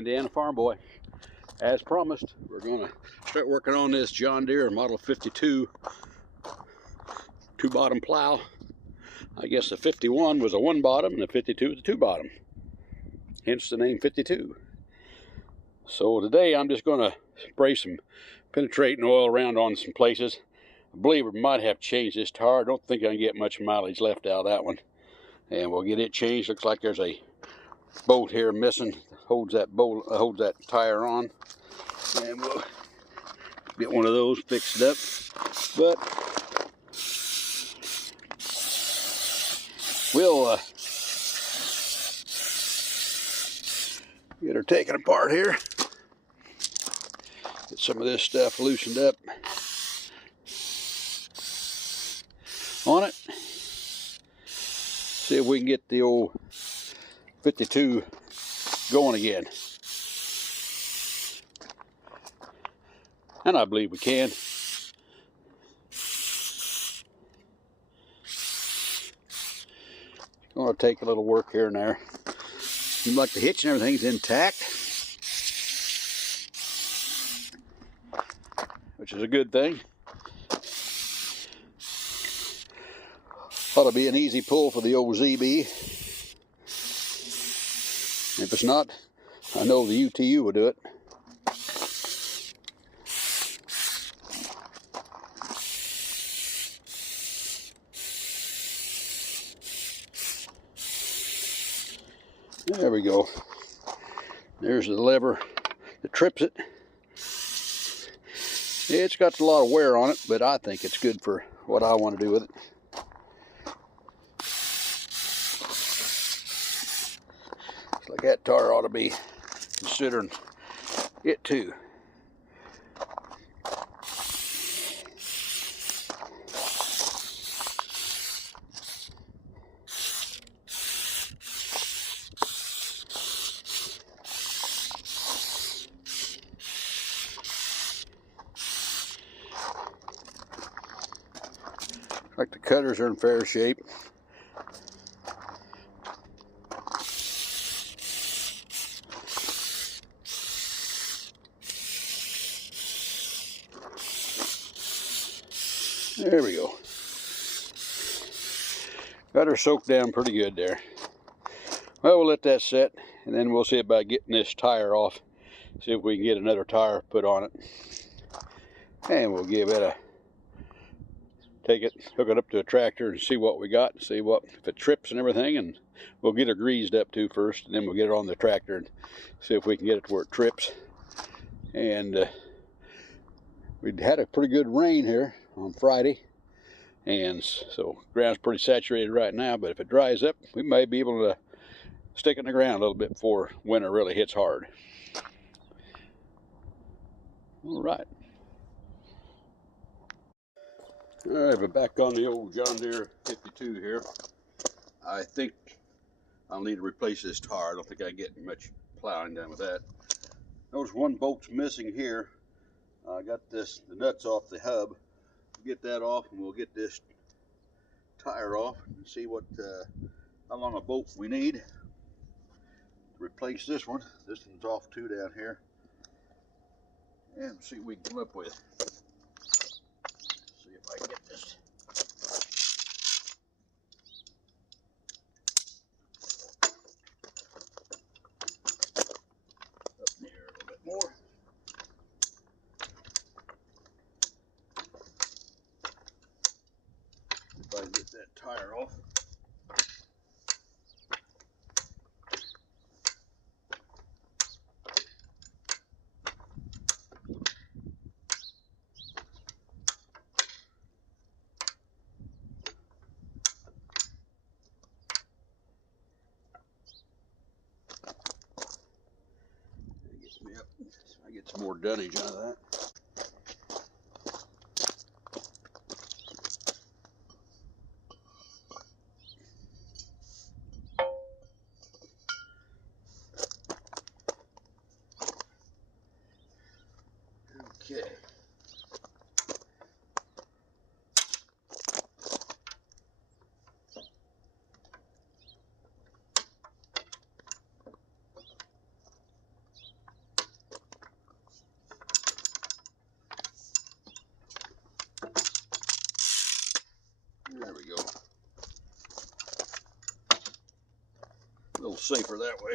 Indiana Farm Boy. As promised, we're going to start working on this John Deere Model 52 two-bottom plow. I guess the 51 was a one-bottom and the 52 was a two-bottom. Hence the name 52. So today I'm just going to spray some penetrating oil around on some places. I believe we might have changed this tire. I don't think I can get much mileage left out of that one. And we'll get it changed. Looks like there's a bolt here missing. Holds that tire on. And we'll get one of those fixed up. But we'll get her taken apart here. Get some of this stuff loosened up on it. See if we can get the old 52 going again. And I believe we can. Going to take a little work here and there. Seems like the hitch and everything's intact, which is a good thing. Ought to be an easy pull for the old ZB. If it's not, I know the UTU will do it. There we go. There's the lever that trips it. It's got a lot of wear on it, but I think it's good for what I want to do with it. Looks like that tire ought to be considering it too. Like the cutters are in fair shape. There we go. Got her soaked down pretty good there. Well, we'll let that set, and then we'll see about getting this tire off. See if we can get another tire put on it. And we'll give it a take it, hook it up to a tractor and see what we got, see what if it trips and everything, and we'll get it greased up too first, and then we'll get it on the tractor and see if we can get it to where it trips. And we'd had a pretty good rain here on Friday, and so ground's pretty saturated right now, but if it dries up, we may be able to stick it in the ground a little bit before winter really hits hard. All right. All right, we're back on the old John Deere 52 here. I think I'll need to replace this tire. I don't think I get much plowing done with that. Notice one bolt's missing here. I got the nuts off the hub. Get that off, and we'll get this tire off and see what how long a bolt we need to replace this one. This one's off too down here, and see what we can come up with. See if I can get this. Up here a little bit more. If I can get that tire off. I get some more dunnage out of that. Okay. There we go. A little safer that way.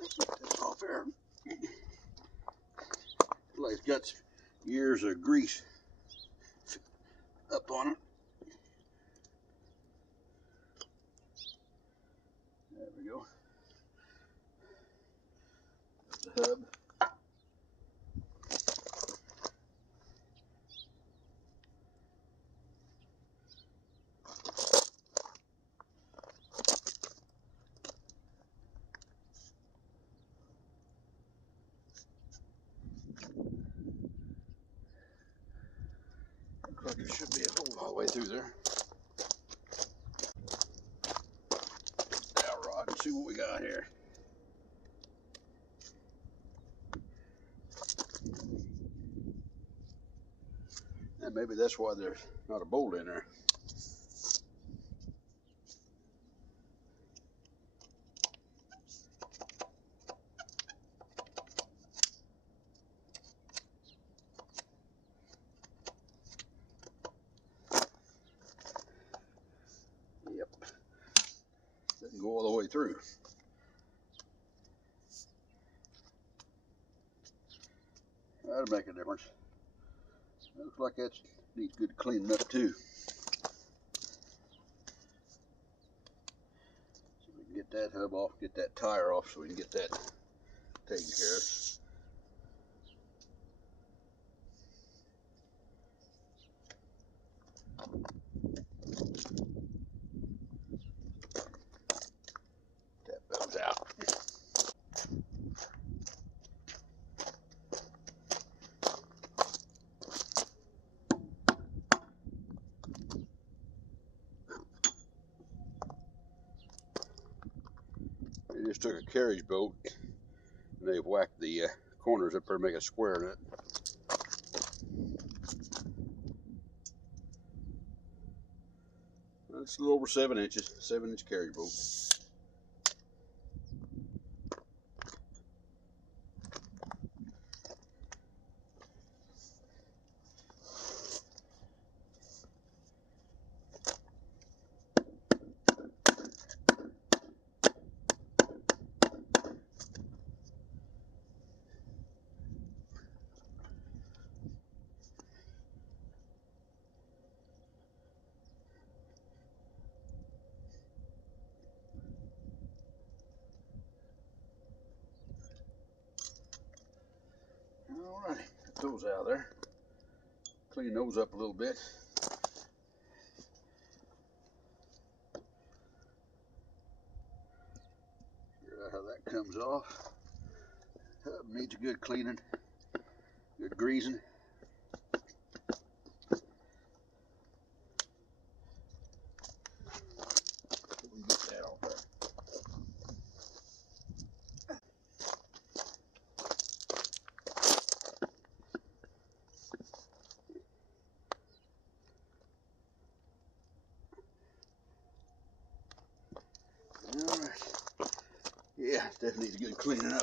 Get this off there. Like it's got years of grease up on it. There we go. There's the hub. Looks like there should be a hole all the way through there. Now, rod, and see what we got here. And maybe that's why there's not a bolt in there. Yep. Doesn't go all the way through. That'll make a difference. Looks like that needs good cleaning up too. So we can get that hub off, get that tire off, so we can get that taken care of. That belt's out. They just took a carriage bolt and they've whacked the corners up there to make a square in it. It's a little over 7 inches, 7-inch carriage bolt. Alrighty, get those out of there. Clean those up a little bit. Figure out how that comes off. Hub needs a good cleaning, good greasing. We can get that off there. Alright. Yeah, definitely needs a good cleaning up.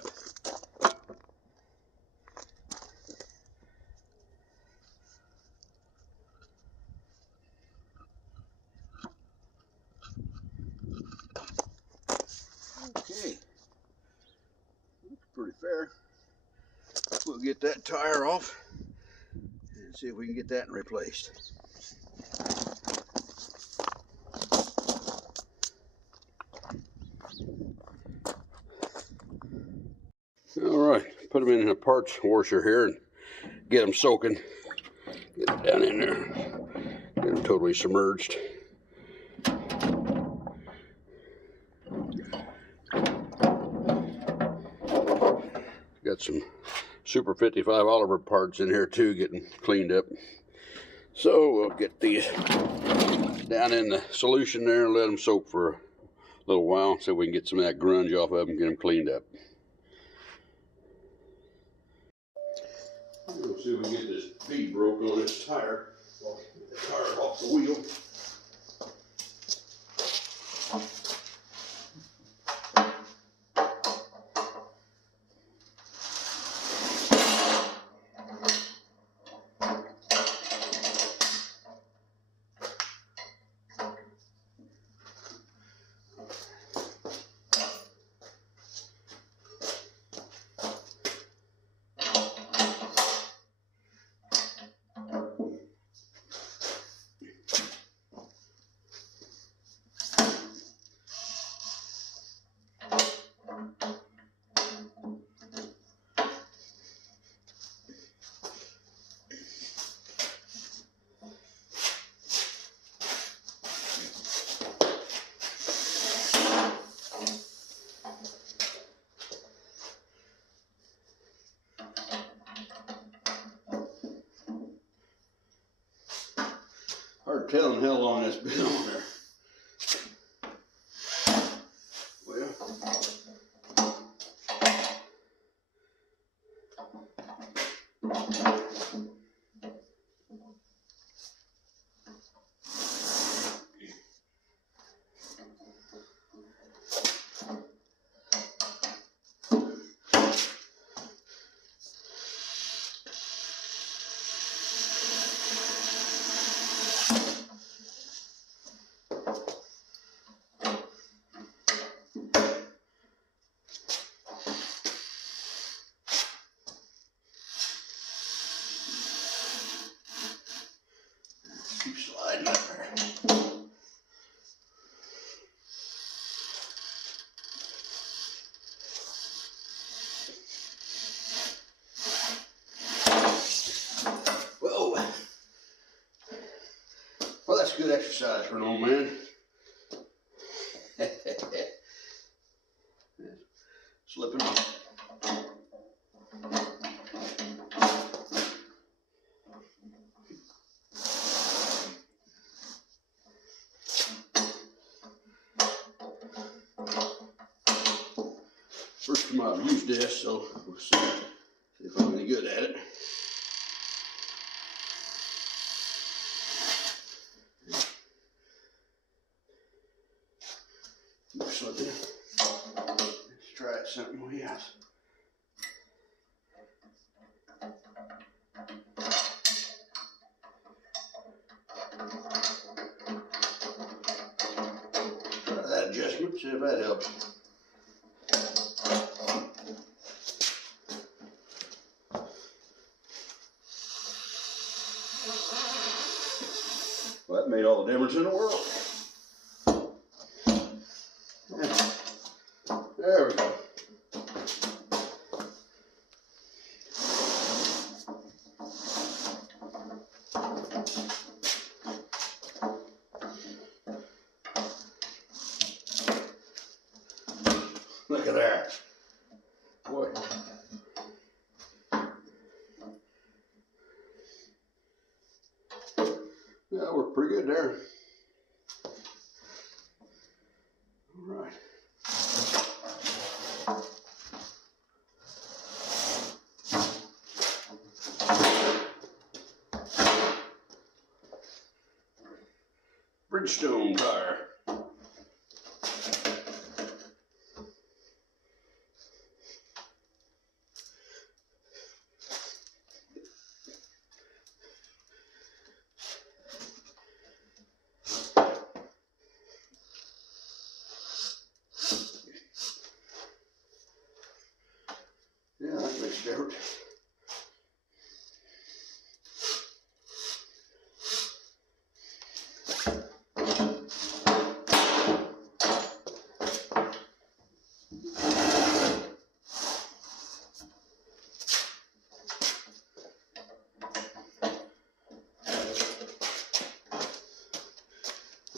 Okay. Looks pretty fair. We'll get that tire off and see if we can get that replaced. Alright, put them in a parts washer here and get them soaking. Get them down in there. Get them totally submerged. Got some Super 55 Oliver parts in here too, getting cleaned up. So we'll get these down in the solution there and let them soak for a little while so we can get some of that grunge off of them and get them cleaned up. We'll see if we can get this bead broke on this tire. Get the tire off the wheel. telling how long that's been on there. Well, keep sliding up there. Whoa. Well, that's good exercise for an old man. Slipping off. First time I've used this, so we'll see if I'm any good at it. Keep slipping. Let's try it something else. Try that adjustment, see if that helps. Well, that made all the difference in the world. Yeah. There we go. Look at that. Boy. Yeah, we're pretty good there. All right. Bridgestone tire. Yeah, that makes a difference.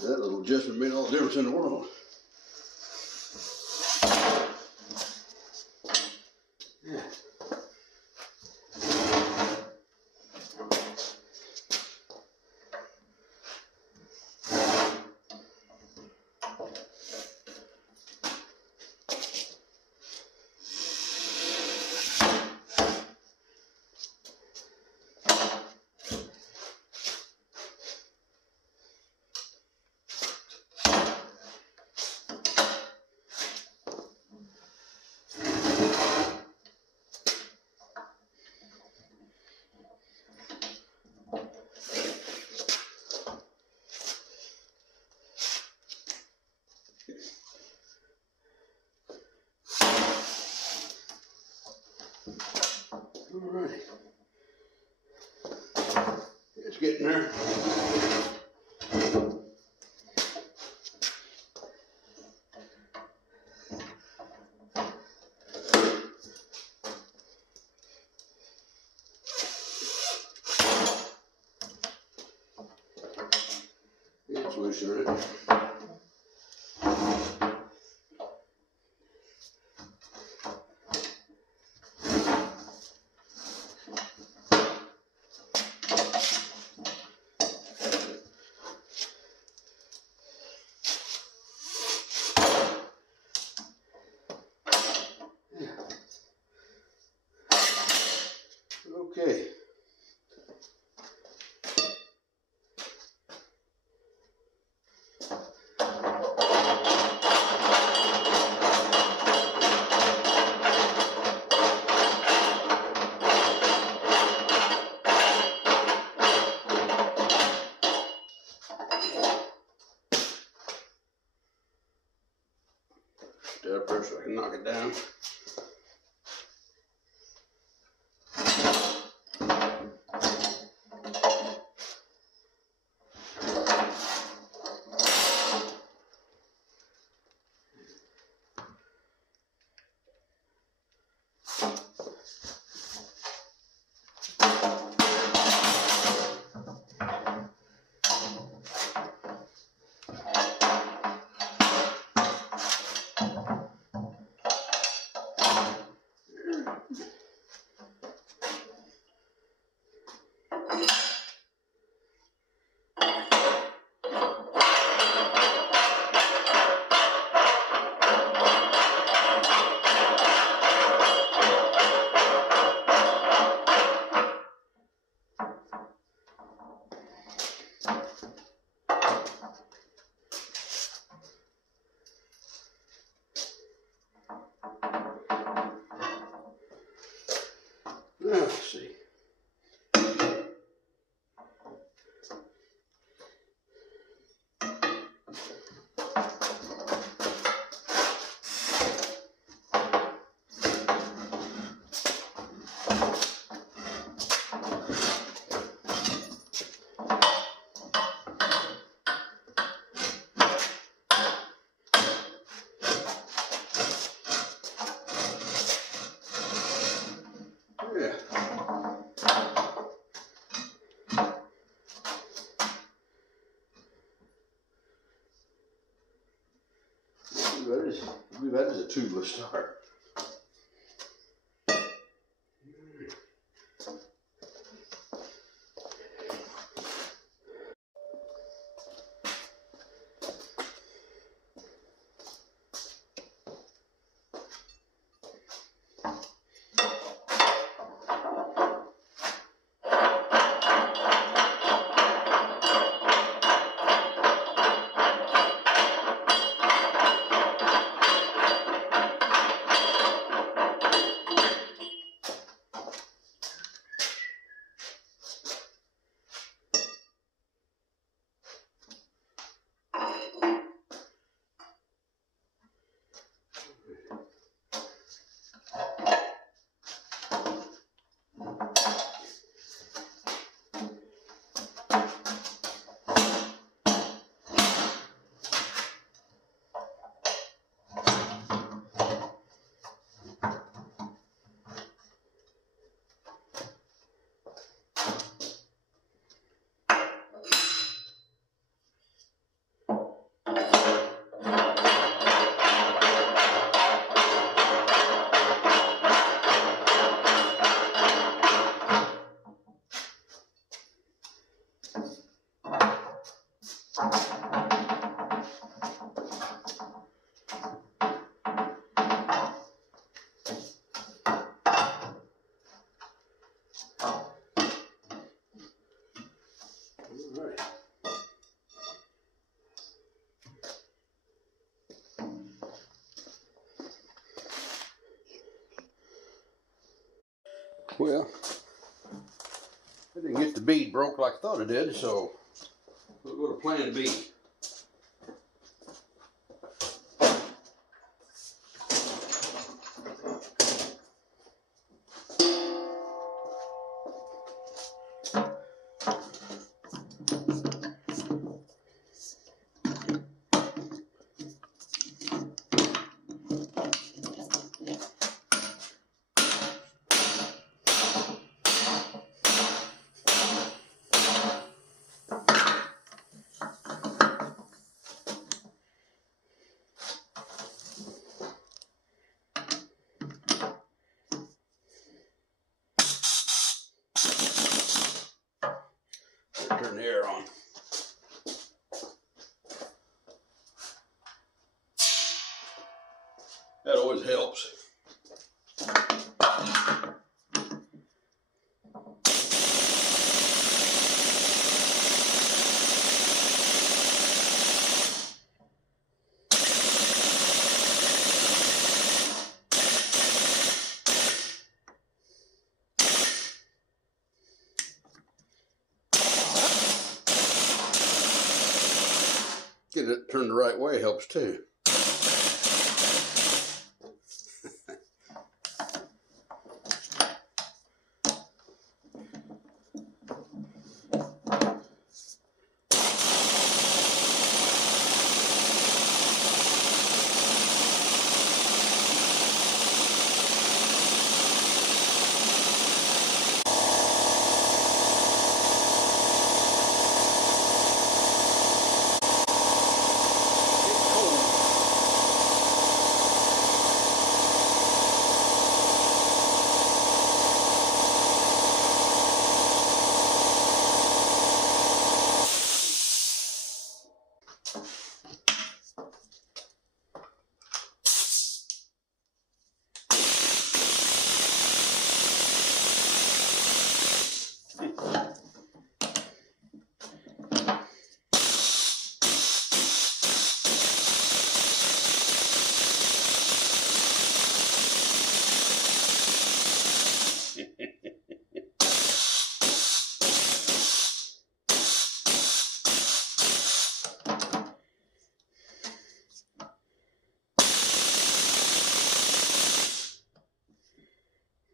That little adjustment made all the difference in the world. Yeah. All right. It's getting there. It's loosening it. Okay. Stay up there so I can knock it down. Let's see. Yeah. I believe that is a tubeless start. Well, I didn't get the bead broke like I thought it did, so we'll go to plan B. it turned the right way helps too.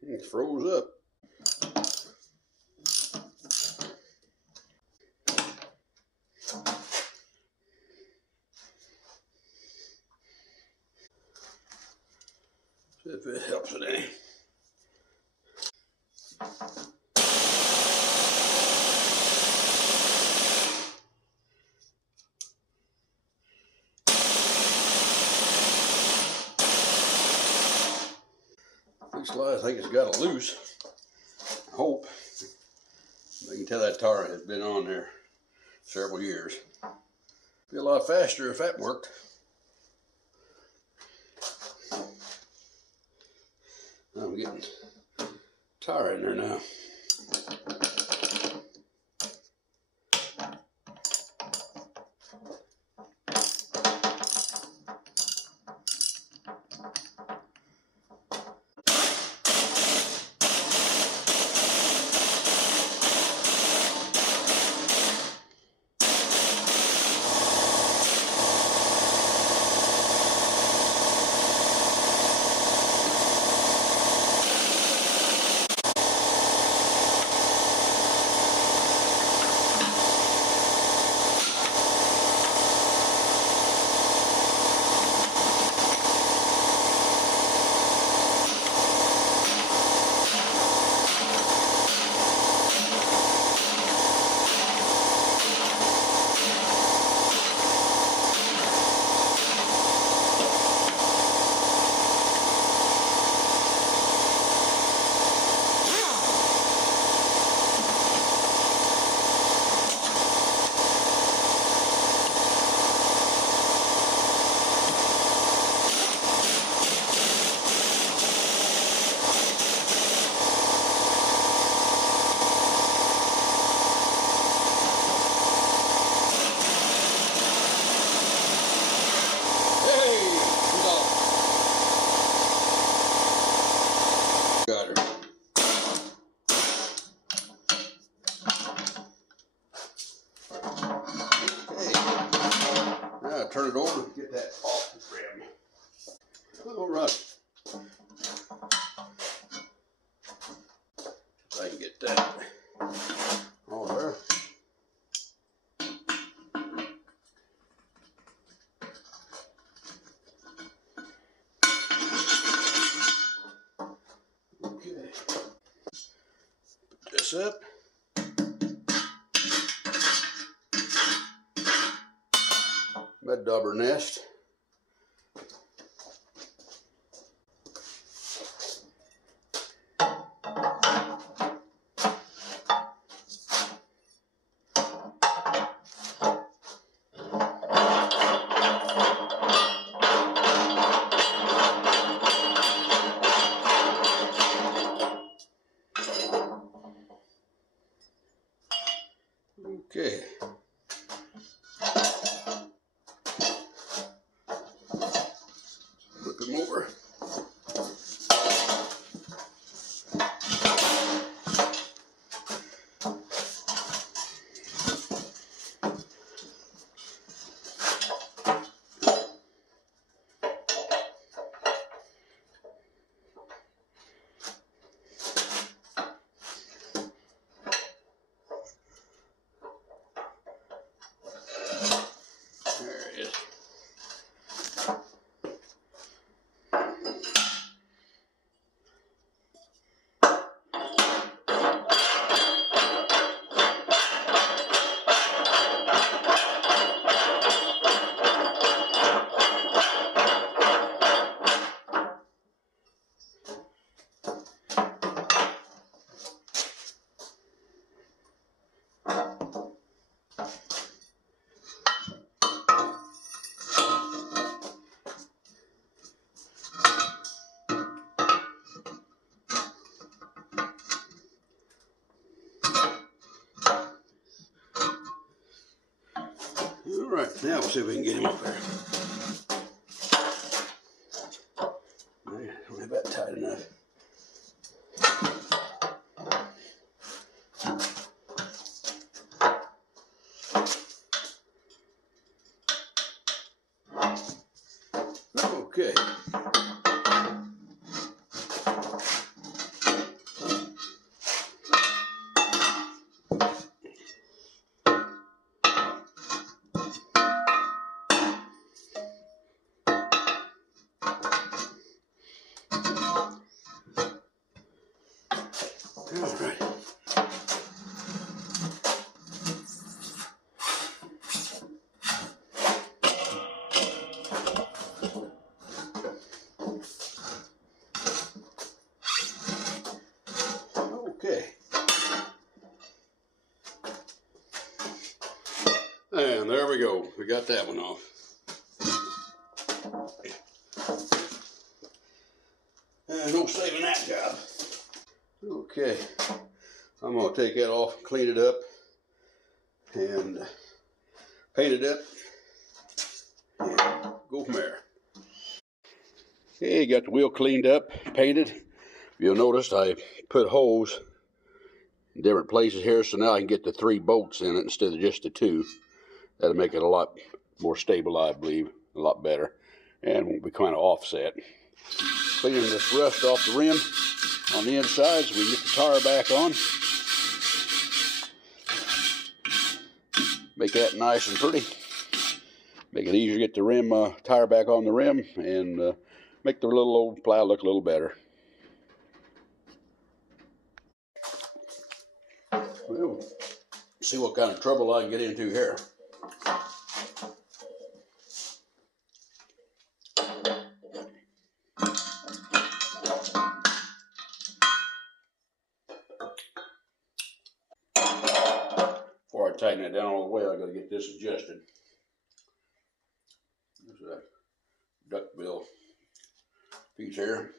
It froze up. See if it helps it any. Looks like I think it's got a loose. I hope. I can tell that tire has been on there several years. Be a lot faster if that worked. I'm getting tire in there now. Got her. Okay. Now turn it over and get that off the rim. All right. So I can get that all there. Okay. Put this up. Mud dauber nest. Okay. Flip him over. All right, now we'll see if we can get him up there. I don't have that tight enough. Okay. All right. Okay. And there we go. We got that one off. And no saving that job. Okay. I'm going to take that off, clean it up, and paint it up, and go from there. Okay, got the wheel cleaned up, painted. You'll notice I put holes in different places here, so now I can get the 3 bolts in it instead of just the 2. That'll make it a lot more stable, I believe, a lot better, and won't be kind of offset. Cleaning this rust off the rim on the inside so we can get the tire back on. Make that nice and pretty. Make it easier to get the rim tire back on the rim, and make the little old plow look a little better. Well, see what kind of trouble I can get into here. Before I tighten it down all the way, I got to get this adjusted. There's that duckbill piece here.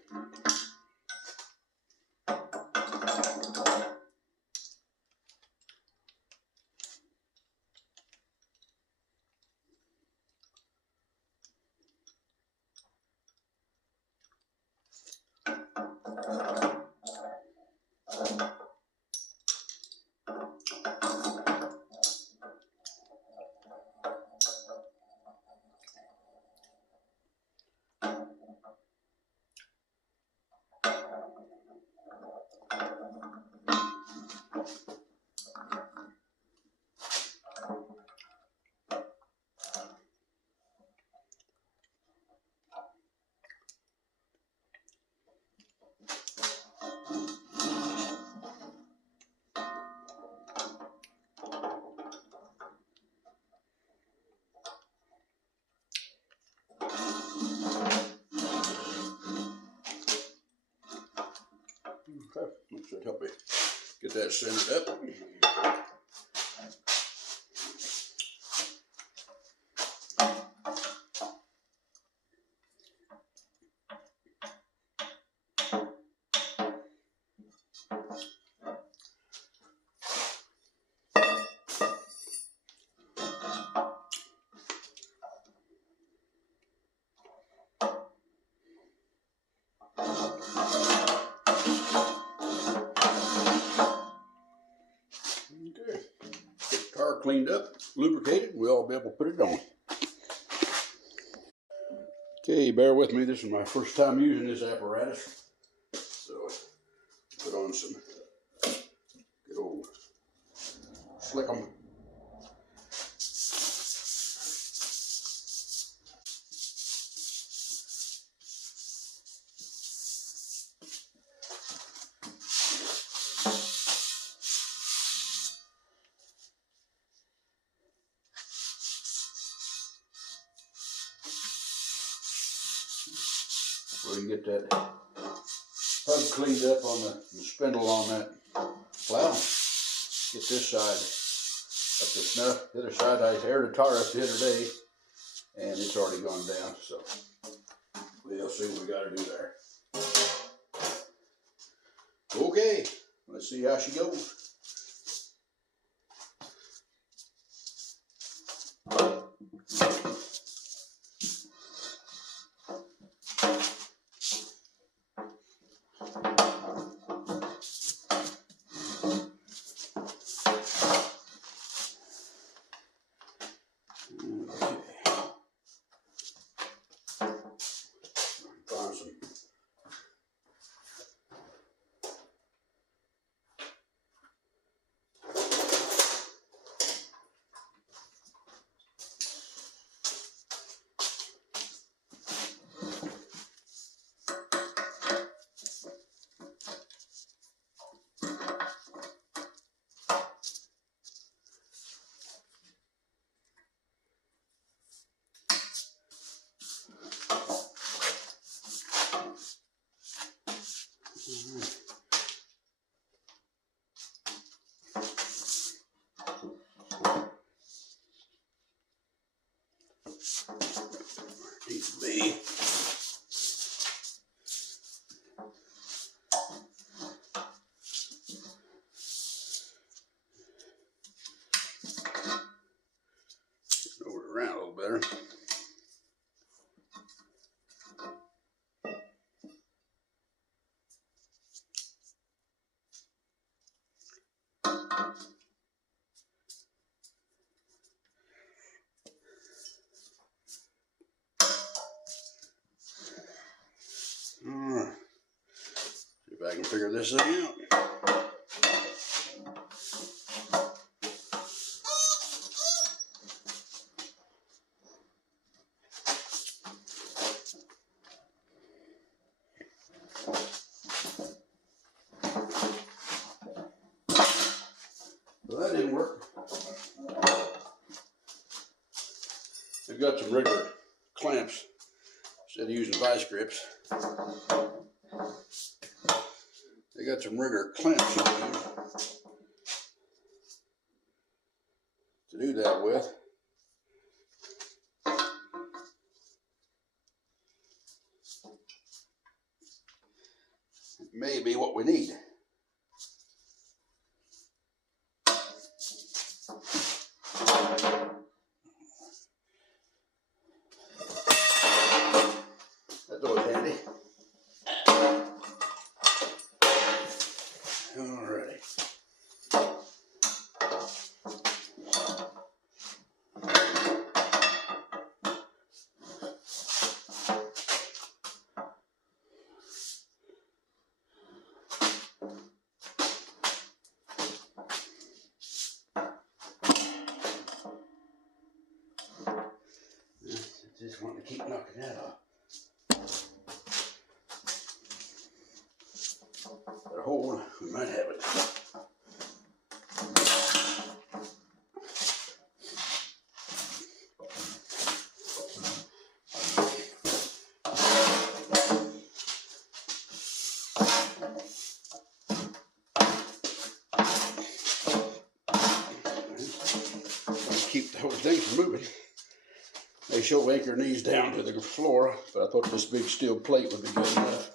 Okay, that should help me get that centered up. Okay, get the car cleaned up, lubricated, we'll all be able to put it on. Okay, bear with me, this is my first time using this apparatus. So, put on some good old slick 'em. We can get that hub cleaned up on the spindle on that plow. Get this side up to snuff. The other side, I aired the tire up the other day, and it's already gone down, so we'll see what we got to do there. Okay, let's see how she goes. figure this thing out. Well, that didn't work. They've got some regular clamps instead of using vice grips. They got some regular clamps you can use to do that with. It may be what we need. That's always handy. Alrighty. Just wanting to keep knocking that off. That hole, we might have it. Keep the whole thing from moving. They show anchor knees down to the floor, but I thought this big steel plate would be good enough.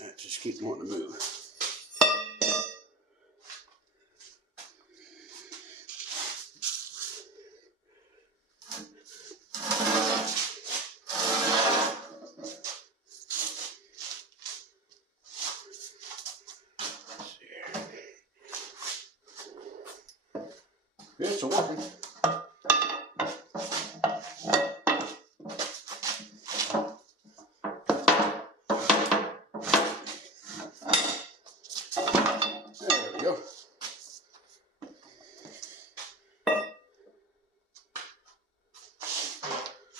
I just keep wanting to move. It's working. There we go.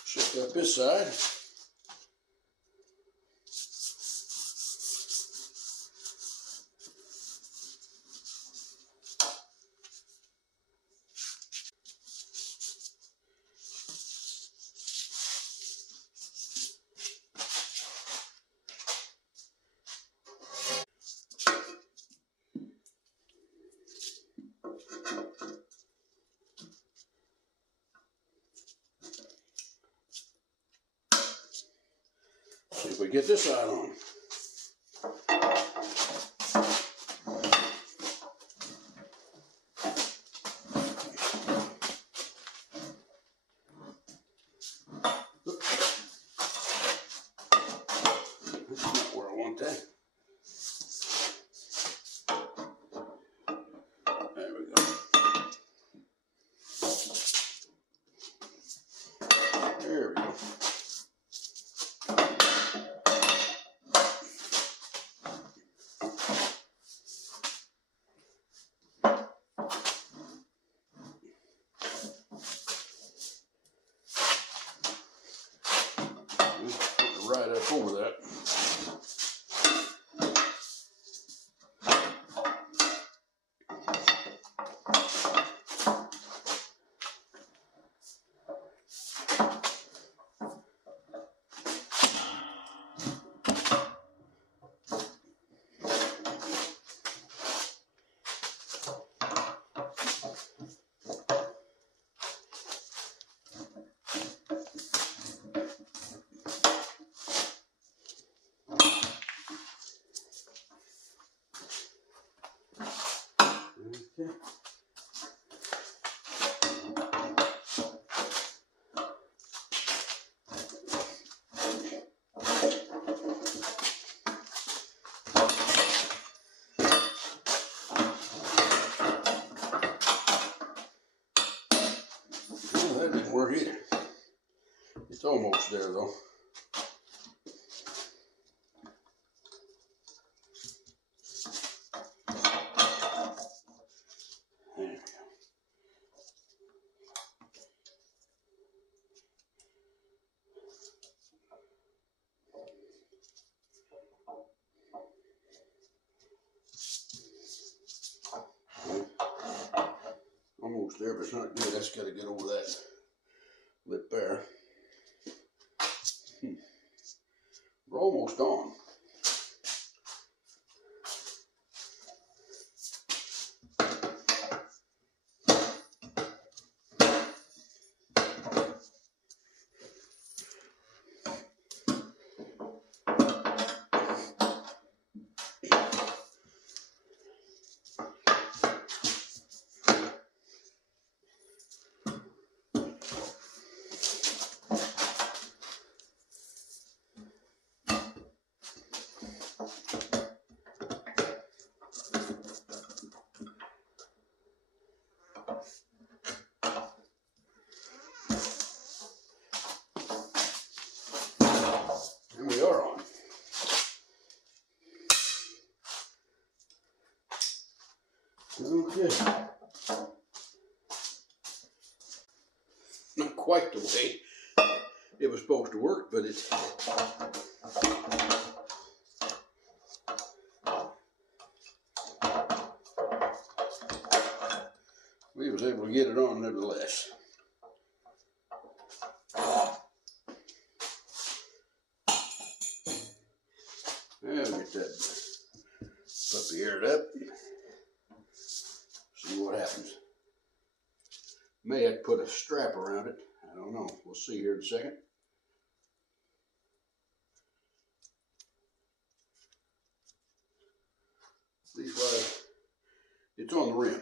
Shift up this side. See if we get this side on. That's not where I want that. There we go. There we go. Right up over that. work either. It's almost there though. There we go. Almost there, but it's not good. That's got to get over that lip there. We're almost on. And we are on. Okay. Not quite the way it was supposed to work, but it's we was able to get it on nevertheless. I'll get that puppy aired up. See what happens. May have to put a strap around it. I don't know. We'll see here in a second. These wires, it's on the rim.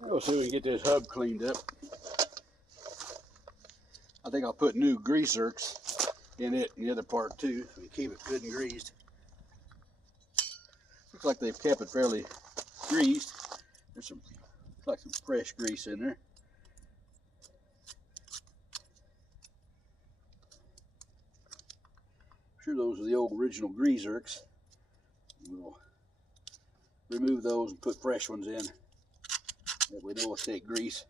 We'll see if we can get this hub cleaned up. I think I'll put new grease zerks in it and the other part too, so we keep it good and greased. Looks like they've kept it fairly greased. There's some, looks like some fresh grease in there. I'm sure those are the old original grease zerks. We'll remove those and put fresh ones in. That we know will take grease.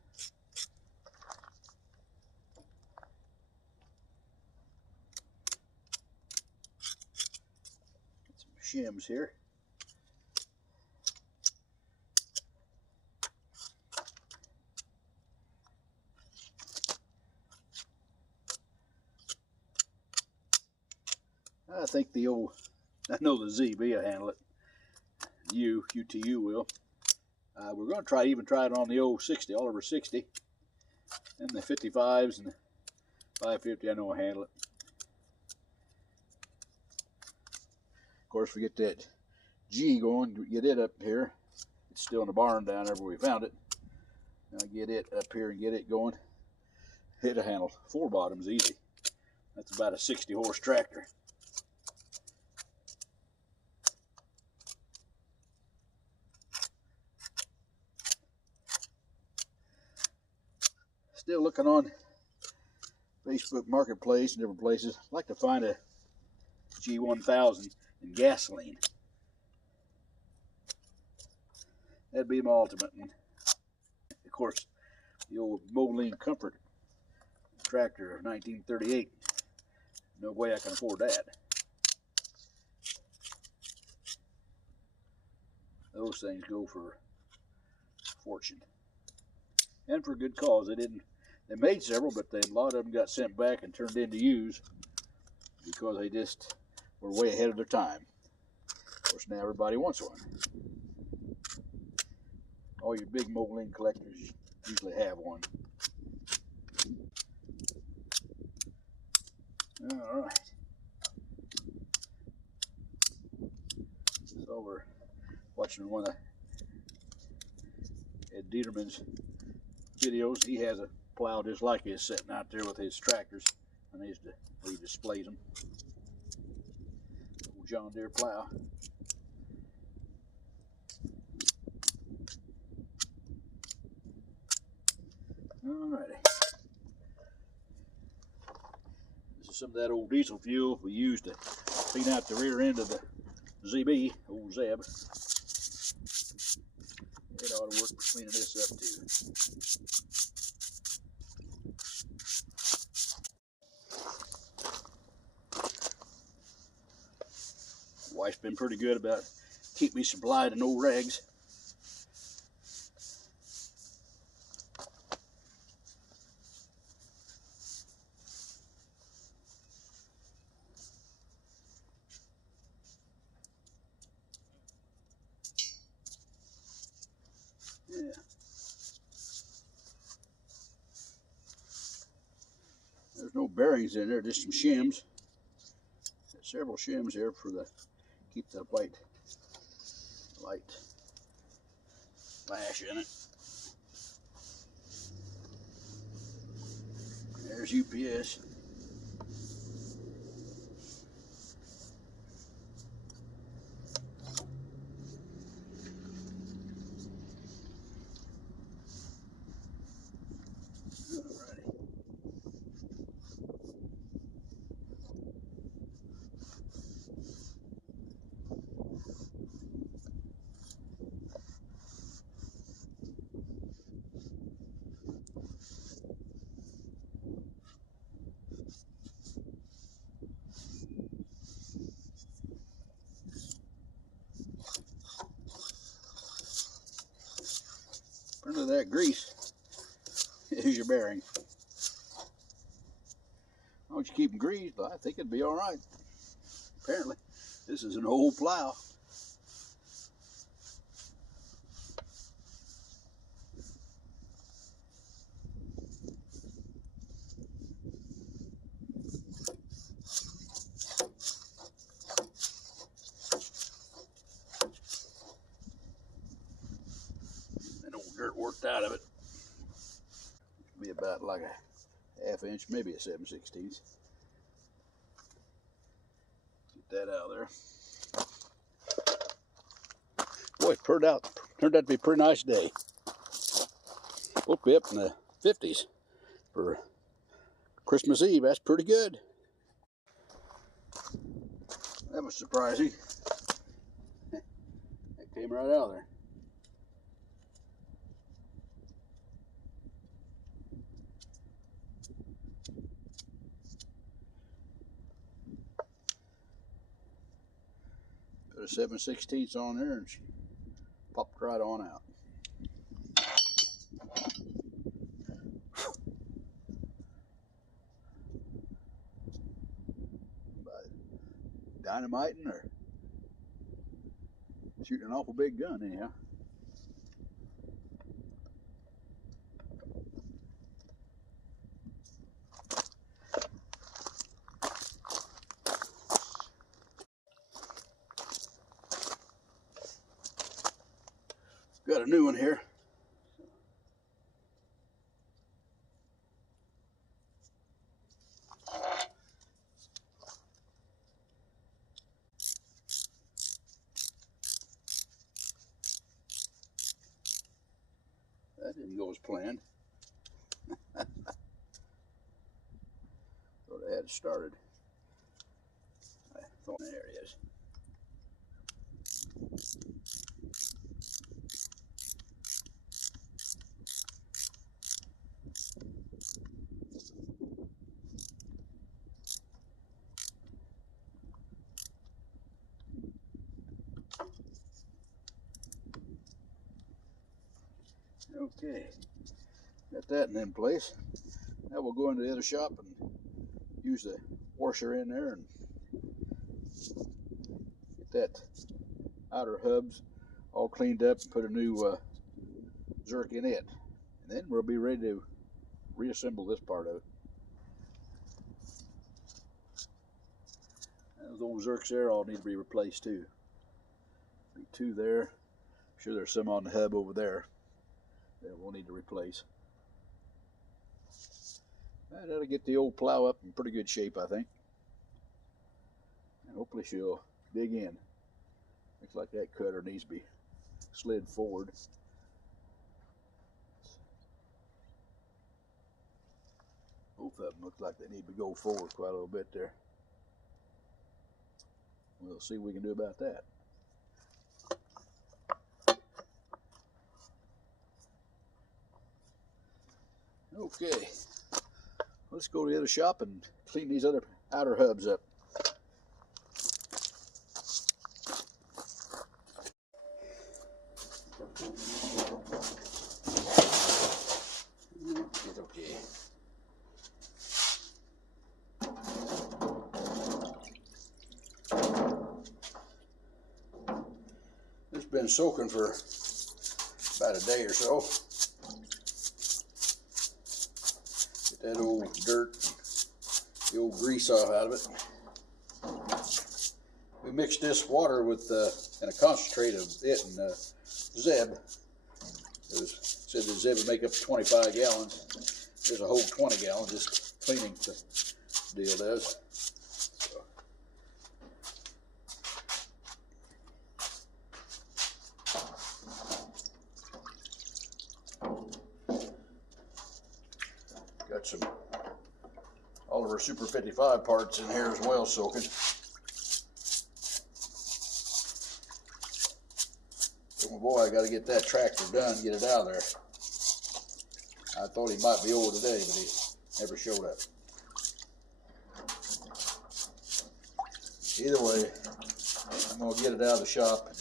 Get some shims here. I think the old, I know the ZB will handle it. UTU will. We're going to even try it on the old 60, Oliver 60, and the 55s and the 550. I know I'll handle it. Of course, we get that G going, get it up here. It's still in the barn down there where we found it. Now get it up here and get it going. It'll handle 4 bottoms easy. That's about a 60 horse tractor. Still looking on Facebook Marketplace and different places. I'd like to find a G1000 in gasoline. That'd be my ultimate one. Of course, the old Moline Comfort tractor of 1938. No way I can afford that. Those things go for a fortune. And for a good cause. They made several, but a lot of them got sent back and turned into used because they just were way ahead of their time. Of course, now everybody wants one. All your big Moline collectors usually have one. All right. So we're watching one of Ed Dieterman's videos. He has a plow just like his sitting out there with his tractors, and he displays them. Old John Deere plow. Alrighty. This is some of that old diesel fuel we used to clean out the rear end of the ZB, old Zeb. It ought to work for cleaning this up too. Wife's been pretty good about keeping me supplied of no rags. Yeah. There's no bearings in there, just some shims. Got several shims here for the keep the white light flash in it. There's UPS. Under that grease is your bearing. Why don't you keep them greased? I think it'd be all right. Apparently, this is an old plow. And old dirt worked out of it. Be about like a ½ inch, maybe a 7/16. Get that out of there. Boy, it turned out to be a pretty nice day. Woke me up in the 50s for Christmas Eve. That's pretty good. That was surprising. That came right out of there. Put a 7/16 on there and she popped right on out. By dynamiting or shooting an awful big gun anyhow. Got a new one here. That didn't go as planned. Thought I had it started. I thought, there it is. Okay, got that in place. Now we'll go into the other shop and use the washer in there and get that outer hubs all cleaned up and put a new Zerk in it. And then we'll be ready to reassemble this part of it. Those old Zerks there all need to be replaced too. Be two there, I'm sure there's some on the hub over there that we'll need to replace. That'll get the old plow up in pretty good shape, I think. And hopefully she'll dig in. Looks like that cutter needs to be slid forward. Both of them look like they need to go forward quite a little bit there. We'll see what we can do about that. Okay, let's go to the other shop and clean these other outer hubs up. Okay. It's been soaking for about a day or so. Get that old dirt, the old grease off out of it. We mixed this water with and a concentrate of it and Zeb. It said the Zeb would make up to 25 gallons. There's a whole 20 gallons just cleaning the deal does. So. Got some all of our Super 55 parts in here as well soaking. Oh boy, I got to get that tractor done, get it out of there. I thought he might be over today, but he never showed up. Either way, I'm going to get it out of the shop, and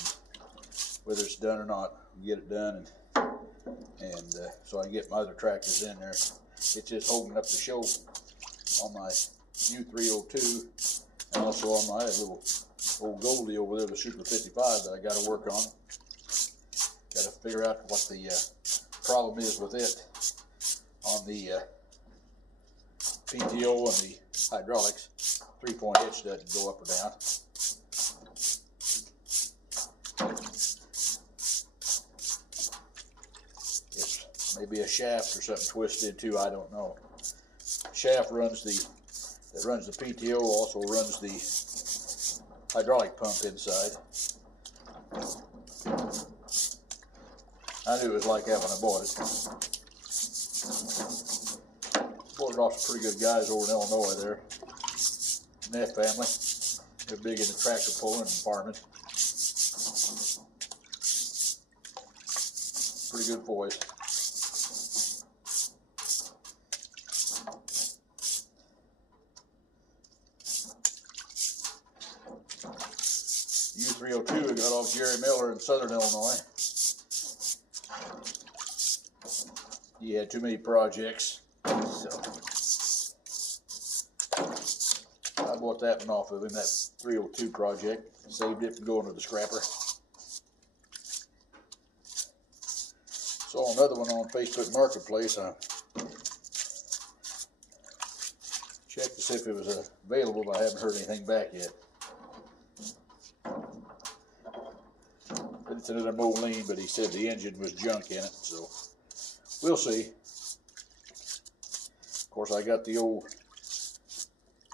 whether it's done or not, I'll get it done, and so I can get my other tractors in there. It's just holding up the show on my U302, and also on my little old Goldie over there, the Super 55 that I got to work on. Got to figure out what the problem is with it on the PTO and the hydraulics. 3-point hitch doesn't go up or down. It's maybe a shaft or something twisted too, I don't know. Shaft runs the PTO, also runs the hydraulic pump inside. I knew it was like that when I bought it. Bought it off some pretty good guys over in Illinois there. Neff family. They're big into tractor pulling and farming. Pretty good boys. U302 got off Jerry Miller in Southern Illinois. He had too many projects, so I bought that one off of him, that 302 project. Saved it from going to the scrapper. Saw another one on Facebook Marketplace. I checked to see if it was available, but I haven't heard anything back yet. It's another Moline, but he said the engine was junk in it, so we'll see. Of course, I got the old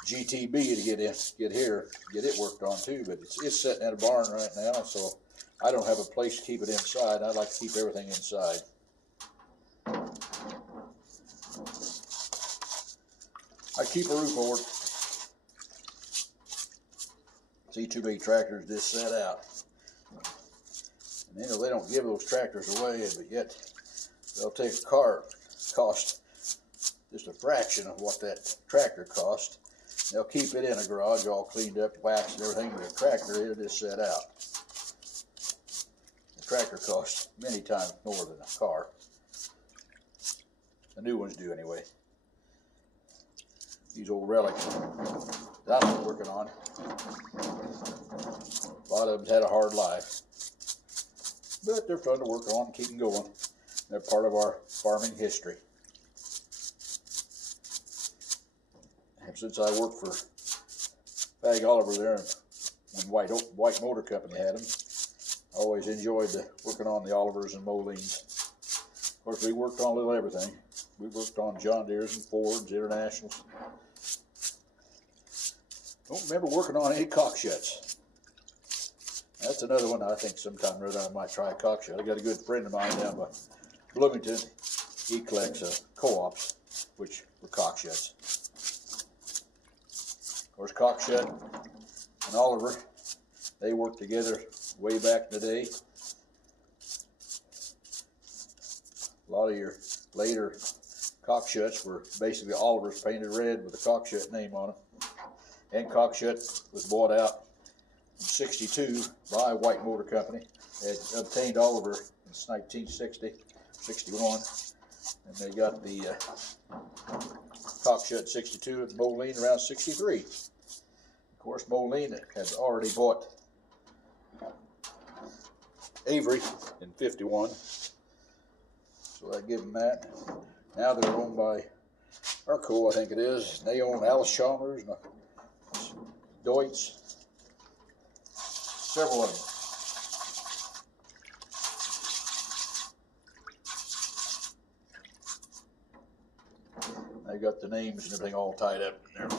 GTB to get it worked on too, but it's sitting in a barn right now, so I don't have a place to keep it inside. I like to keep everything inside. I keep a roof over it. See too many tractors just set out. And they don't give those tractors away, but yet they'll take a car cost just a fraction of what that tractor cost. They'll keep it in a garage all cleaned up, waxed and everything, but the tractor, it'll just set out. The tractor costs many times more than a car. The new ones do anyway. These old relics that I'm working on, a lot of them had a hard life. But they're fun to work on and keep them going. They're part of our farming history. And since I worked for Fag Oliver there when White Motor Company had them, Always enjoyed working on the Olivers and Moleens. Of course, we worked on a little everything. We worked on John Deere's and Ford's, Internationals. Don't remember working on any Cockshuts. That's another one I think sometime or other I might try a Cockshut. I got a good friend of mine down by Bloomington. He collects co-ops, which were Cockshuts. Of course, Cockshut and Oliver, they worked together way back in the day. A lot of your later Cockshuts were basically Olivers painted red with a Cockshut name on them. And Cockshut was bought out in '62 by White Motor Company. They had obtained Oliver in 1960, 61, and they got the Cockshut 62 and Moline around 63. Of course, Moline had already bought Avery in 51, so that gave them that. Now they're owned by Arco, I think it is. They own Alice Chalmers and Deutz, several of them. They got the names and everything all tied up in there.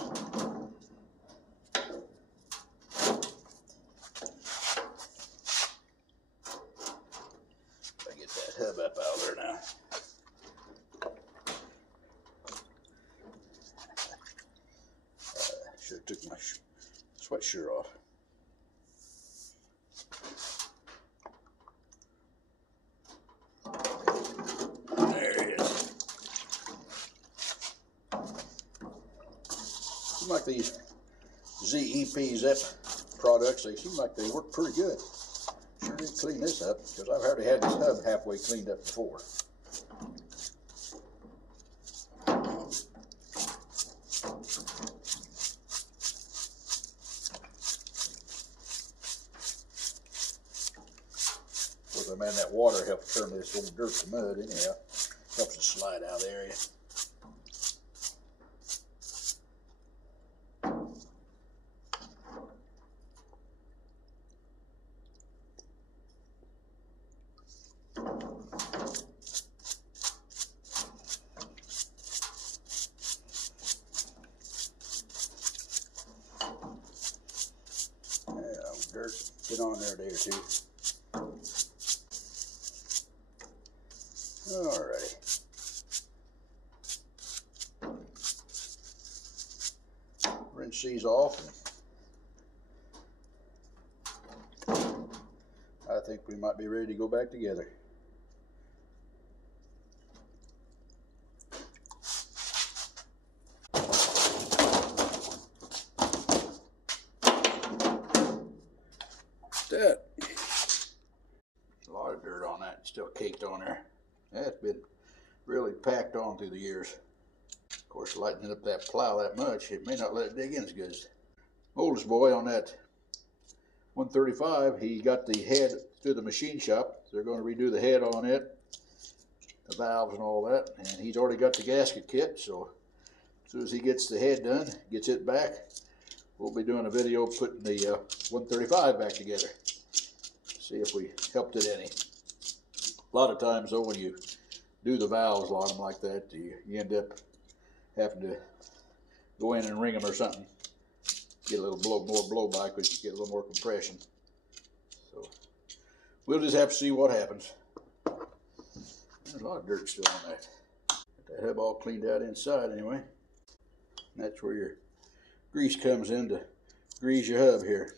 I get that hub up out there now. Should have took my sweatshirt off. There it is. Seem like these ZEP Zep products, they seem like they work pretty good. Sure did clean this up, because I've already had this hub halfway cleaned up before. Man, that water helps turn this old dirt to mud anyhow. Helps it slide out of the area. Yeah, dirt get on there a day or two. Alrighty. Rinse these off. I think we might be ready to go back together. That. A lot of dirt on that, still caked on there. That's been really packed on through the years. Of course, lightening up that plow that much, it may not let it dig in as good as oldest boy on that 135. He got the head through the machine shop. They're going to redo the head on it, the valves and all that, and he's already got the gasket kit, so as soon as he gets the head done, gets it back, we'll be doing a video putting the 135 back together. See if we helped it any. A lot of times though, when you do the valves on them like that, you end up having to go in and ring them or something. Get a little more blow by because you get a little more compression. So we'll just have to see what happens. There's a lot of dirt still on that. Get that hub all cleaned out inside anyway. And that's where your grease comes in to grease your hub here.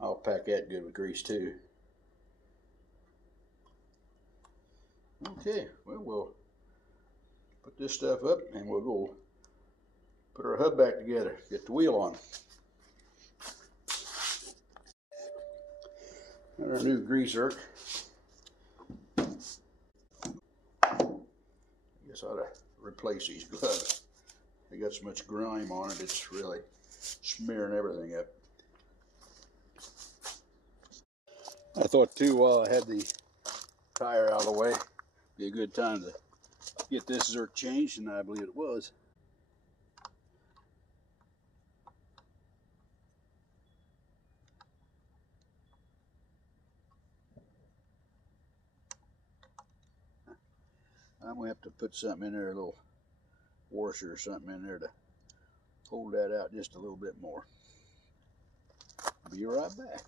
I'll pack that good with grease too. Okay, well, we'll put this stuff up and we'll go put our hub back together, get the wheel on. And our new grease zerk. I guess I ought to replace these gloves. They got so much grime on it, it's really smearing everything up. I thought too, while I had the tire out of the way, be a good time to get this zerk changed, and I believe it was. I'm gonna have to put something in there, a little washer or something in there to hold that out just a little bit more. Be right back.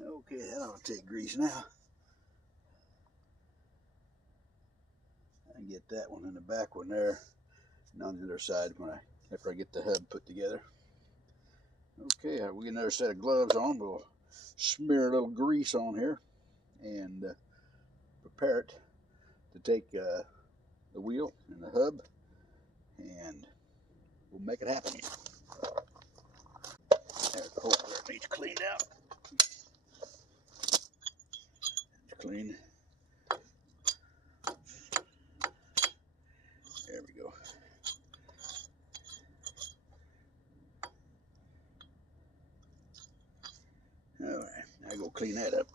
Okay, that ought to take grease now. I can get that one in the back one there, and on the other side after I get the hub put together. Okay, we get another set of gloves on. We'll smear a little grease on here and prepare it to take the wheel and the hub, and we'll make it happen. There's the hole where it needs cleaned out. It's clean. There we go. All right, now I go clean that up.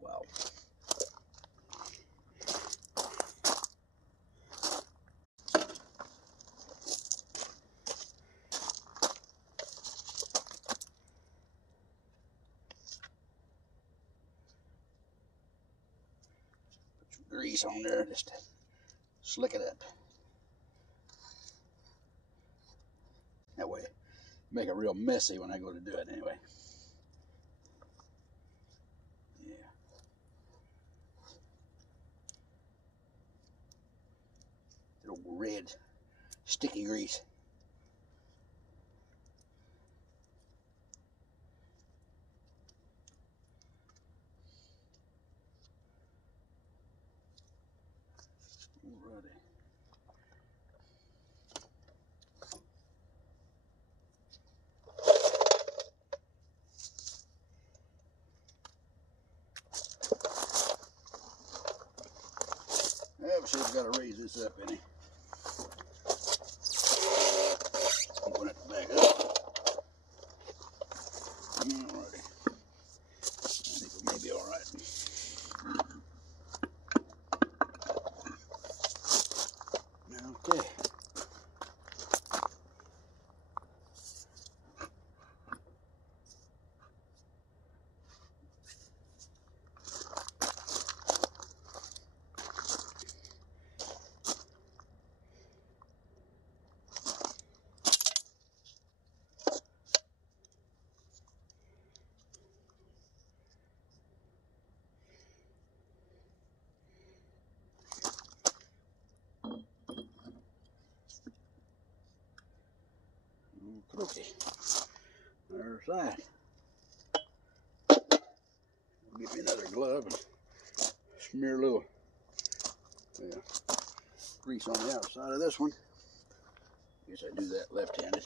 Wow. Put some grease on there just to slick it up. That way, make it real messy when I go to do it anyway. Yeah. Little red, sticky grease. Alrighty. Yeah, see, I've got to raise this up any. I'm going to have to back up. Alrighty. I think we may be alright. Okay. Okay. There's that. Get me another glove and smear a little grease on the outside of this one. Guess I do that left-handed.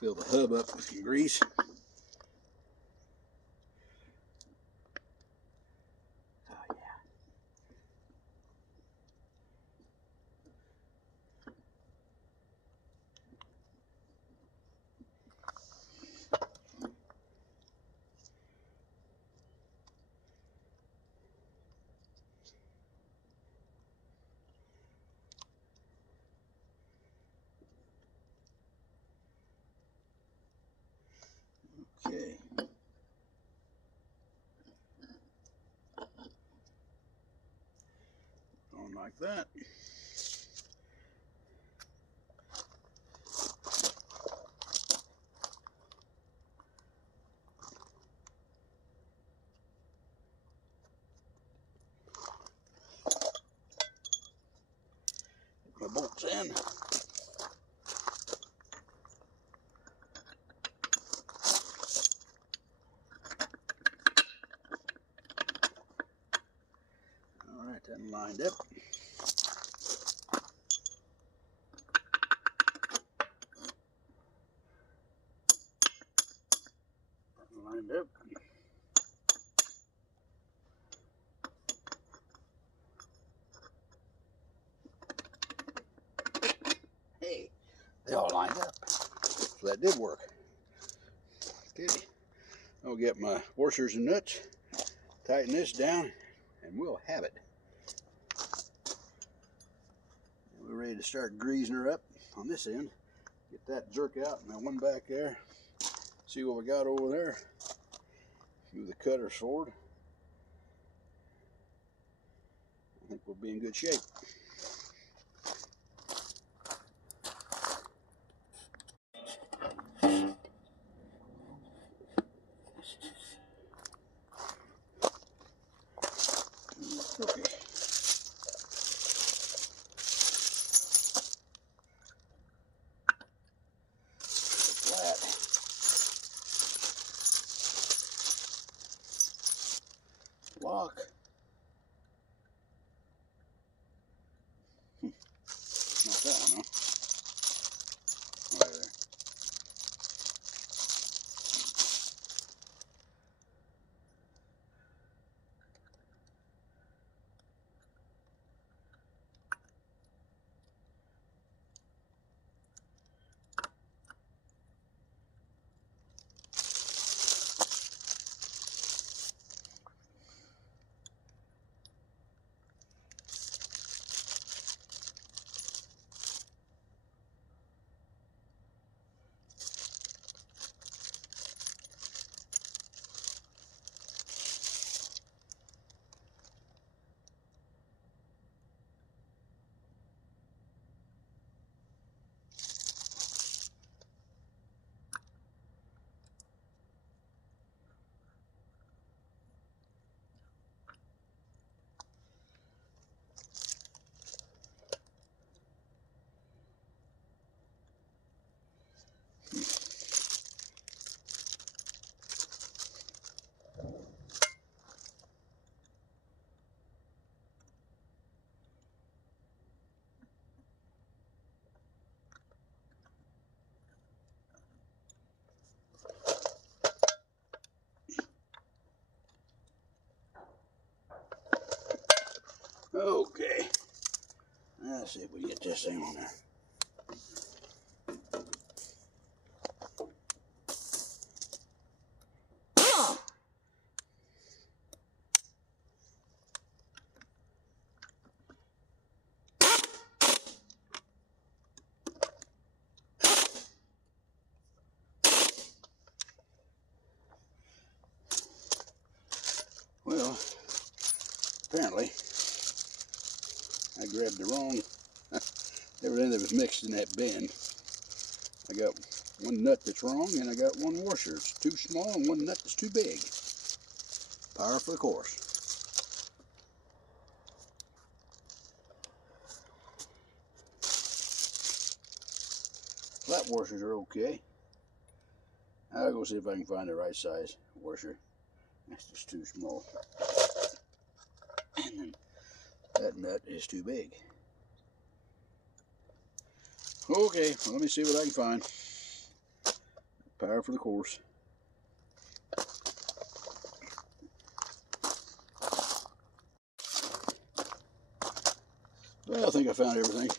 Fill the hub up with some grease. Oh, yeah. Okay. On like that. Put my bolts in. lined up. Lined up. Hey, they all lined up. So that did work. Okay, I'll get my washers and nuts, tighten this down, and we'll have it. We're ready to start greasing her up on this end. Get that jerk out and that one back there. See what we got over there. Move the cutters forward. I think we'll be in good shape. Okay. Flat. Lock. Not that one, huh? Right there. Okay. Let's see if we can get this thing on there. Well, apparently I grabbed the wrong everything that was mixed in that bin. I got one nut that's wrong and I got one washer that's too small and one nut that's too big. Power for the course. Flat washers are okay. I'll go see if I can find the right size washer. That's just too small. And then that nut is too big. Okay, well, let me see what I can find. Power for the course. Well, I think I found everything.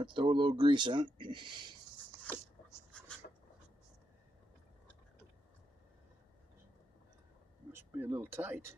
gonna throw a little grease on it. Must be a little tight.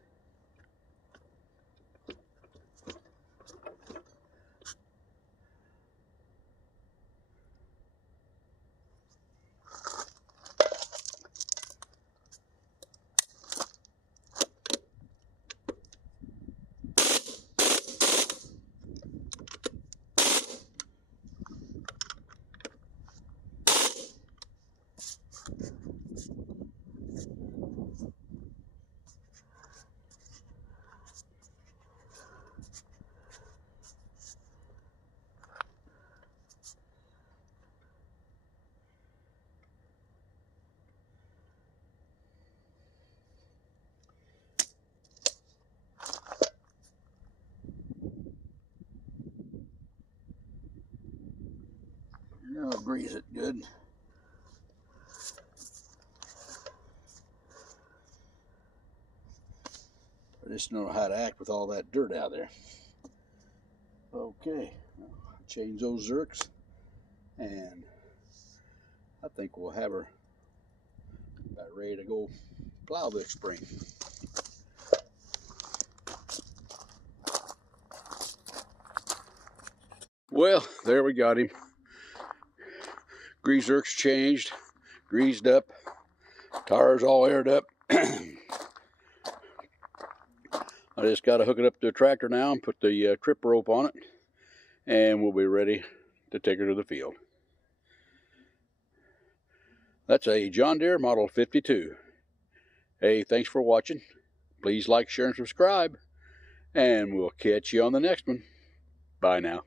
Now I'll grease it good. I just don't know how to act with all that dirt out there. Okay, I'll change those zerks, and I think we'll have her about ready to go plow this spring. Well, there we got him. Grease zerks changed, greased up, tires all aired up. I just got to hook it up to the tractor now and put the trip rope on it, and we'll be ready to take her to the field. That's a John Deere Model 52. Hey, thanks for watching. Please like, share, and subscribe, and we'll catch you on the next one. Bye now.